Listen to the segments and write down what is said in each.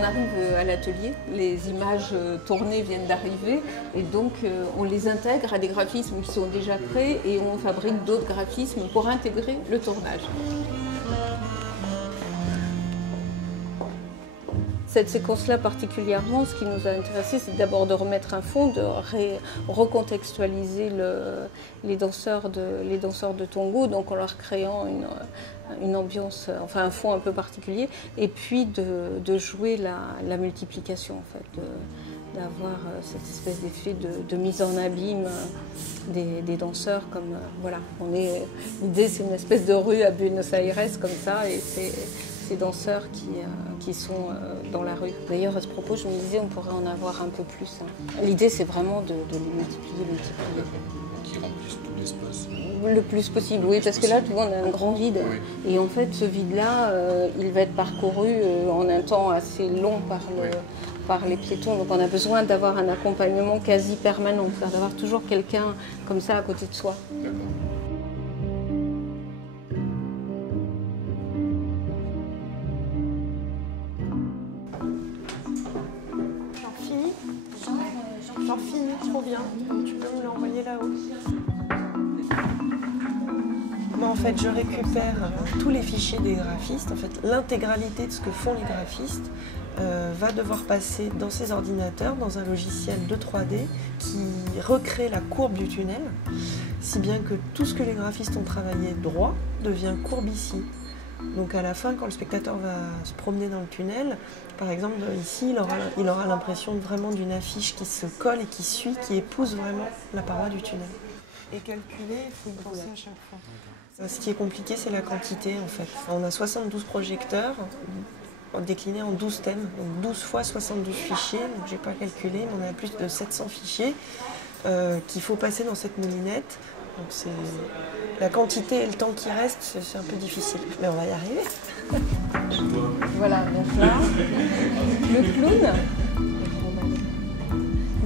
on arrive à l'atelier, les images tournées viennent d'arriver et donc on les intègre à des graphismes qui sont déjà prêts et on fabrique d'autres graphismes pour intégrer le tournage. Cette séquence-là particulièrement, ce qui nous a intéressé, c'est d'abord de remettre un fond, de recontextualiser les danseurs de Tongo, donc en leur créant une ambiance, enfin un fond un peu particulier, et puis de jouer la multiplication en fait, d'avoir cette espèce d'effet de mise en abîme des danseurs, comme voilà, l'idée c'est une espèce de rue à Buenos Aires comme ça, et c'est ces danseurs qui sont dans la rue. D'ailleurs, à ce propos, je me disais, on pourrait en avoir un peu plus. L'idée, c'est vraiment de les multiplier. Qui remplissent tout l'espace. Le plus possible, oui, parce que là, tu vois, on a un grand vide. Oui. Et en fait, ce vide-là, il va être parcouru en un temps assez long par les piétons. Donc, on a besoin d'avoir un accompagnement quasi permanent, d'avoir toujours quelqu'un comme ça à côté de soi. D'accord. J'en finis, trop bien. Tu peux me l'envoyer là-haut. Moi, en fait, je récupère tous les fichiers des graphistes. En fait, l'intégralité de ce que font les graphistes va devoir passer dans ces ordinateurs, dans un logiciel de 3D qui recrée la courbe du tunnel, si bien que tout ce que les graphistes ont travaillé droit devient courbe ici. Donc à la fin, quand le spectateur va se promener dans le tunnel, par exemple ici, il aura l'impression vraiment d'une affiche qui se colle et qui suit, qui épouse vraiment la paroi du tunnel. Et calculer, il faut y penser à chaque fois. Ce qui est compliqué, c'est la quantité en fait. On a 72 projecteurs déclinés en 12 thèmes, donc 12 fois 72 fichiers, donc j'ai pas calculé, mais on a plus de 700 fichiers qu'il faut passer dans cette moulinette. Donc c'est la quantité et le temps qui reste, c'est un peu difficile, mais on va y arriver. Voilà, donc là, le clown.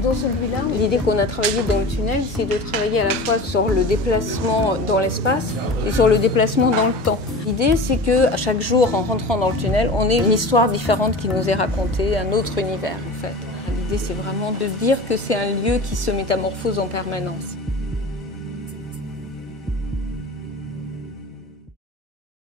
Dans celui-là, l'idée qu'on a travaillé dans le tunnel, c'est de travailler à la fois sur le déplacement dans l'espace et sur le déplacement dans le temps. L'idée, c'est qu'à chaque jour, en rentrant dans le tunnel, on ait une histoire différente qui nous est racontée, un autre univers en fait. L'idée, c'est vraiment de se dire que c'est un lieu qui se métamorphose en permanence.